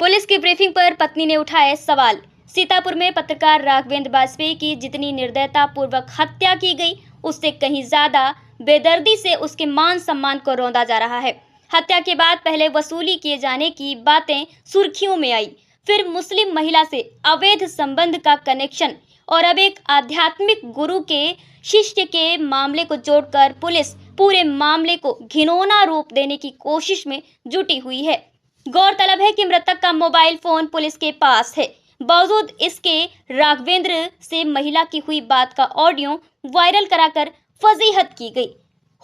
Police की briefing पर पत्नी ने उठाए सवाल। सीतापुर में पत्रकार राघवेंद्र बाजपेयी की जितनी निर्दयता पूर्वक हत्या की गई, उससे कहीं ज्यादा बेदर्दी से उसके मान सम्मान को रौंदा जा रहा है। हत्या के बाद पहले वसूली किए जाने की बातें सुर्खियों में आई, फिर मुस्लिम महिला से अवैध संबंध का कनेक्शन और अब एक आध्यात्मिक गुरु के शिष्य के मामले को जोड़कर पुलिस पूरे मामले को घिनौना रूप देने की कोशिश में जुटी हुई है। गौरतलब है कि मृतक का मोबाइल फोन पुलिस के पास है। बावजूद इसके राघवेंद्र से महिला की हुई बात का ऑडियो वायरल कराकर फजीहत की गई।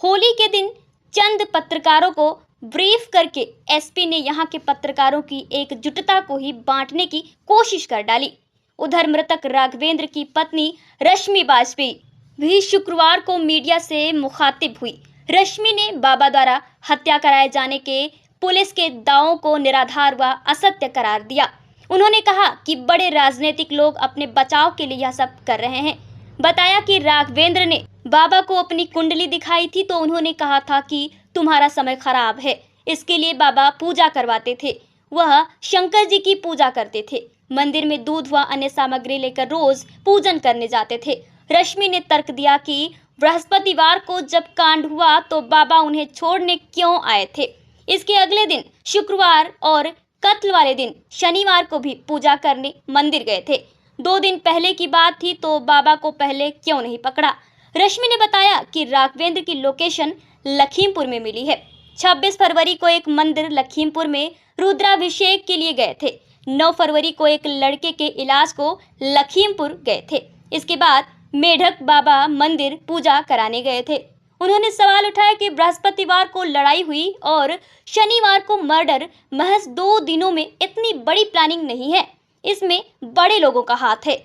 होली के दिन चंद पत्रकारों को ब्रीफ करके एसपी ने यहां के पत्रकारों की एकजुटता को ही बांटने की कोशिश कर डाली। उधर मृतक राघवेंद्र की पत्नी रश्मि बाजपेयी भी शुक्रवार को मीडिया से मुखातिब हुई। रश्मि ने बाबा द्वारा हत्या कराए जाने के पुलिस के दावों को निराधार व असत्य करार दिया। उन्होंने कहा कि बड़े राजनीतिक लोग अपने बचाव के लिए यह सब कर रहे हैं। बताया कि राघवेंद्र ने बाबा को अपनी कुंडली दिखाई थी तो उन्होंने कहा था कि तुम्हारा समय खराब है। इसके लिए बाबा पूजा करवाते थे। वह शंकर जी की पूजा करते थे। मंदिर में दूध व अन्य सामग्री लेकर रोज पूजन करने जाते थे। रश्मि ने तर्क दिया कि बृहस्पतिवार को जब कांड हुआ तो बाबा उन्हें छोड़ने क्यों आए थे। इसके अगले दिन शुक्रवार और कत्ल वाले दिन शनिवार को भी पूजा करने मंदिर गए थे। 2 दिन पहले की बात थी तो बाबा को पहले क्यों नहीं पकड़ा। रश्मि ने बताया कि राघवेंद्र की लोकेशन लखीमपुर में मिली है। 26 फरवरी को एक मंदिर लखीमपुर में रुद्राभिषेक के लिए गए थे। 9 फरवरी को एक लड़के के इलाज को लखीमपुर गए थे। इसके बाद मेढक बाबा मंदिर पूजा कराने गए थे। उन्होंने सवाल उठाया कि बृहस्पतिवार को लड़ाई हुई और शनिवार को मर्डर, महज 2 दिनों में इतनी बड़ी प्लानिंग नहीं है। इसमें बड़े लोगों का हाथ है।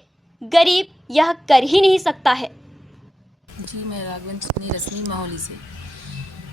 गरीब यह कर ही नहीं सकता है। जी, मैं राघवेंद्र पत्नी रश्मि माहौली से।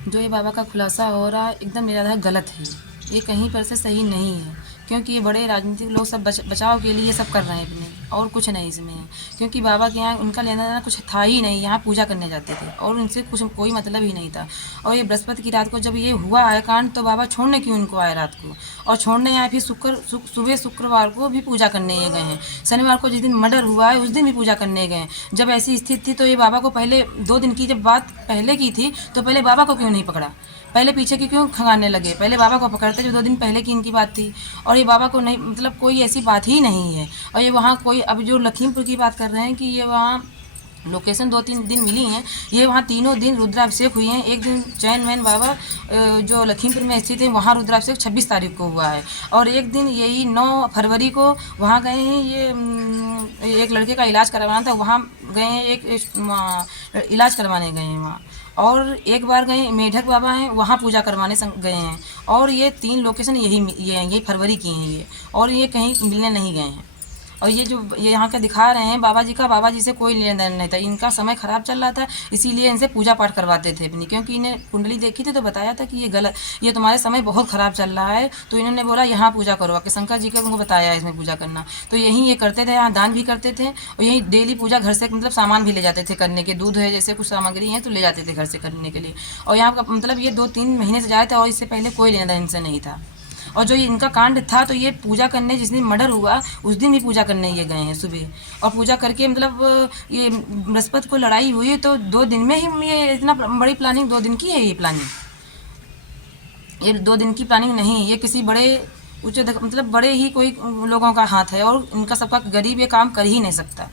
जो ये बाबा का खुलासा हो रहा है एकदम निराधार गलत है। ये कहीं पर से सही नहीं है, क्योंकि ये बड़े राजनीतिक लोग सब बचाव के लिए सब कर रहे हैं अपने, और कुछ नहीं इसमें है। क्योंकि बाबा के यहाँ उनका लेना देना कुछ था ही नहीं। यहाँ पूजा करने जाते थे और उनसे कुछ कोई मतलब ही नहीं था। और ये बृहस्पति की रात को जब ये हुआ है कांड तो बाबा छोड़ने क्यों उनको आए रात को, और छोड़ने आए फिर सुबह शुक्रवार को भी पूजा करने ये गए हैं। शनिवार को जिस दिन मर्डर हुआ है उस दिन भी पूजा करने गए हैं। जब ऐसी स्थिति थी तो ये बाबा को पहले 2 दिन की जब बात पहले की थी तो पहले बाबा को क्यों नहीं पकड़ा, पहले पीछे की क्यों खंगालने लगे। पहले बाबा को पकड़ते जो 2 दिन पहले की इनकी बात थी। और ये बाबा को नहीं, मतलब कोई ऐसी बात ही नहीं है। और ये वहाँ कोई, अब जो लखीमपुर की बात कर रहे हैं कि ये वहाँ लोकेशन 2-3 दिन मिली हैं, ये वहाँ तीनों दिन रुद्राभिषेक हुए हैं। एक दिन चैन मैन बाबा जो लखीमपुर में स्थित है वहाँ रुद्राभिषेक 26 तारीख को हुआ है। और एक दिन यही 9 फरवरी को वहाँ गए हैं, ये एक लड़के का इलाज करवाना था, वहाँ गए हैं, एक इलाज करवाने गए हैं वहाँ। और एक बार गए मेढक बाबा हैं वहाँ पूजा करवाने गए हैं। और ये 3 लोकेशन यही फरवरी की हैं ये, और ये कहीं मिलने नहीं गए हैं। और ये जो ये यहाँ का दिखा रहे हैं बाबा जी से कोई लेन देन नहीं था। इनका समय ख़राब चल रहा था, इसीलिए इनसे पूजा पाठ करवाते थे अपनी, क्योंकि इन्हें कुंडली देखी थी तो बताया था कि ये गलत, ये तुम्हारे समय बहुत ख़राब चल रहा है। तो इन्होंने बोला यहाँ पूजा करो, आके शंकर जी का उनको बताया इसमें पूजा करना। तो यहीं ये करते थे, यहाँ दान भी करते थे और यहीं डेली पूजा घर से, मतलब सामान भी ले जाते थे करने के, दूध है जैसे कुछ सामग्री है तो ले जाते थे घर से करने के लिए। और यहाँ का मतलब ये 2-3 महीने से जा रहे थे और इससे पहले कोई लेना देन इनसे नहीं था। और जो इनका कांड था तो ये पूजा करने, जिस दिन मर्डर हुआ उस दिन भी पूजा करने ये गए हैं सुबह, और पूजा करके मतलब ये बृहस्पति को लड़ाई हुई तो 2 दिन में ही ये इतना बड़ी प्लानिंग, 2 दिन की है ये प्लानिंग। ये 2 दिन की प्लानिंग नहीं, ये किसी बड़े मतलब बड़े ही कोई लोगों का हाथ है, और इनका सबका गरीब ये काम कर ही नहीं सकता।